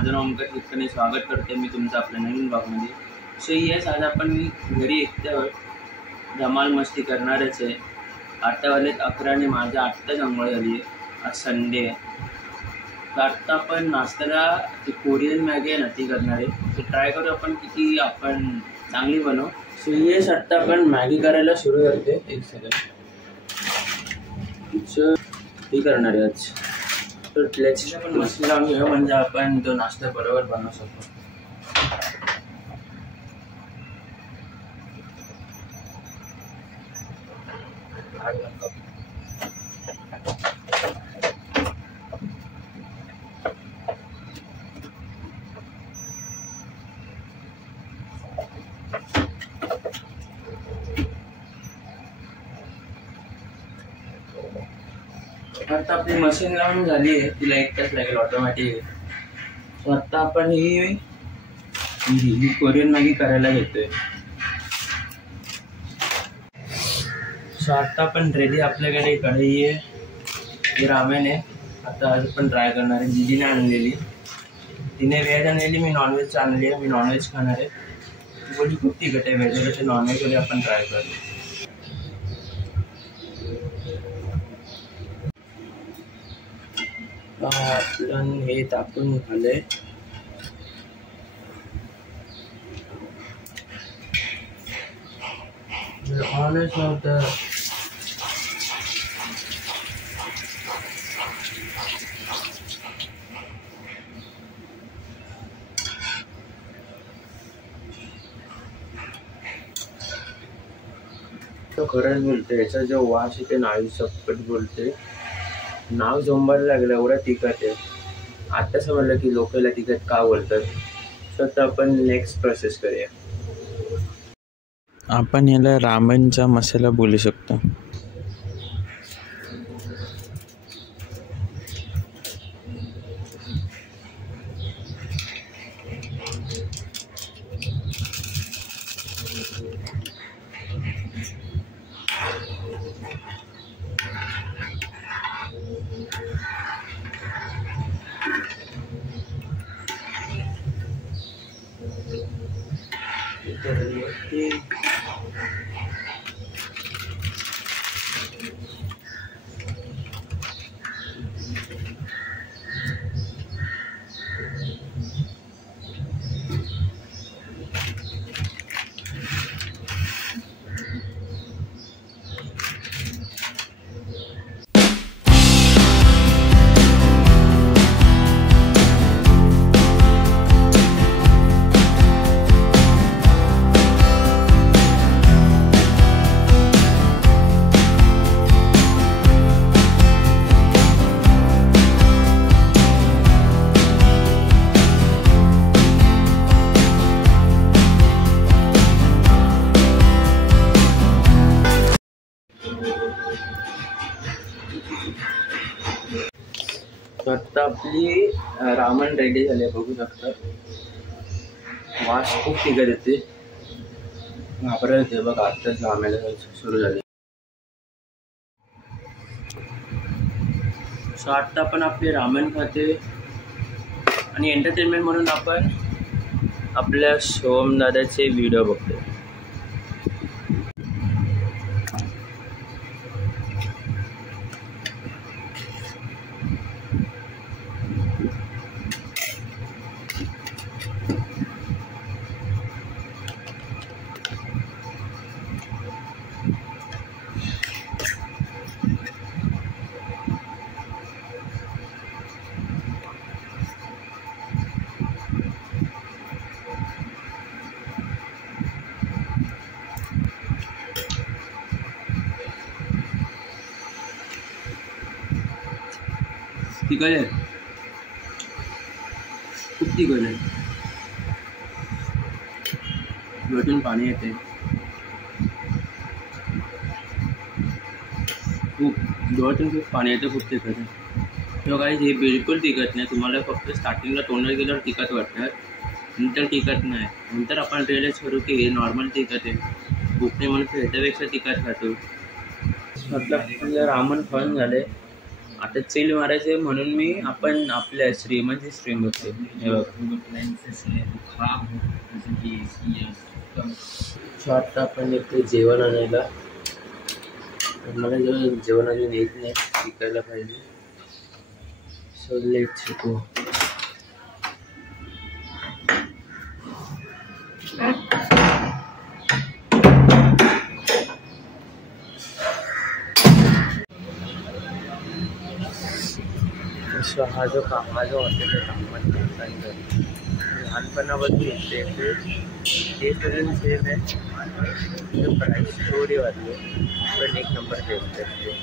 माझं नाव ओंकार शिकणे स्वागत करते मी तुमचं आपल्या नवीन ब्लॉगमध्ये. सो येस, आज आपण घरी एकट्यावर धमाल मस्ती करणारच आहे. आता वाजलेत 11 आणि माझं आत्ताच अंघोळ झाली आहे. आज संडे आहे. तर आत्ता आपण नाश्त्याला ती कोरियन मॅगी आहे ना ती करणार आहे. तर ट्राय करू आपण किती आपण चांगली बनवू. सो येस, आत्ता आपण मॅगी करायला सुरू करते. एक सेकंड. सो ही करणार आहे आज. तर त्याची पण मस्ती लावून घेऊ म्हणजे आपण तो नाश्ता बरोबर बनवू शकतो. आता आपली मशीन लावून झाली आहे. तिला 1 तास लागेल ऑटोमॅटिक. सो आता आपण ही कोरियन मॅगी करायला घेतोय. सो आता आपण रेडी. आपल्याकडे कढई आहे, हे रामेन आहे. आता आज आपण ट्राय करणार आहे. दीदीने आणलेली, तिने व्हेज आणलेली, मी नॉनव्हेज आणली आहे. मी नॉनव्हेज खाणार आहे. बोली खूप तिखट आहे व्हेजवाले, ते नॉनव्हेजवाले आपण ट्राय करू. आपण हे टाकून झाले. ऑनच नव्हतं. तो खरंच बोलते, याचा जो वास आहे ते नाळी चपट बोलते. नाव झोंबायला लागलं, एवढा तिखट आहे. आता समजलं की लोकांना तिखट का बोलतात. तर आता आपण नेक्स्ट प्रोसेस करूया. आपण याला रामेनचा मसाला बोलू शकतो. आता आपली रामन रेडी झाली आहे, बघू शकता. वास खूप तिखट येते, घाबरत येते बघा. आत्ताच घामायला सुरू झाली. सो आत्ता आपण आपली रामन खाते आणि एंटरटेनमेंट म्हणून आपण आपल्या सोम दादाचे व्हिडिओ बघतो. तिखट आहे, खूप तिखट आहे. डोळ्यातून पाणी येते. डोळ्यातून खूप पाणी येतं. खूप तिखट आहे. तो काही हे बिलकुल तिखट नाही. तुम्हाला फक्त स्टार्टिंगला तोंडात गेल्यावर तिखट वाटणार, नंतर तिखट नाही. नंतर आपण रिअलाइज करू की हे नॉर्मल तिखट आहे. भूक नाही म्हणून ह्याच्यापेक्षा तिखट खातो. मतलब आपलं रामन खाऊन झाले. आता चिल मारायचे म्हणून मी आपण आपल्या श्रीमंतची स्ट्रीम बघतो. हे बघ सो आता आपण येतो जेवण आणायला. मला जेवण अजून येत नाही, शिकायला पाहिजे. सो लेट्स शिकू. सो हा जो हॉटेल आहे लहानपणापासून येते टेस्ट अजून सेम आहे. प्राईस थोडी वाढली पण एक नंबर टेस्ट असते.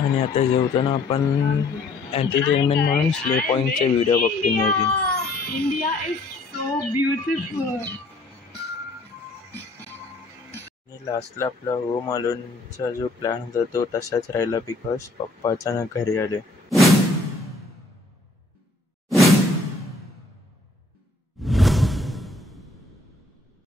आणि आता जेवताना आपण एंटरटेनमेंट म्हणून स्ले पॉईंटचे व्हिडिओ बघतो नवीन. India is so beautiful. आणि लास्टला आपला होम अलोनचा जो प्लॅन होता तो तसाच राहिला बिकॉज पप्पा अचानक घरी आले.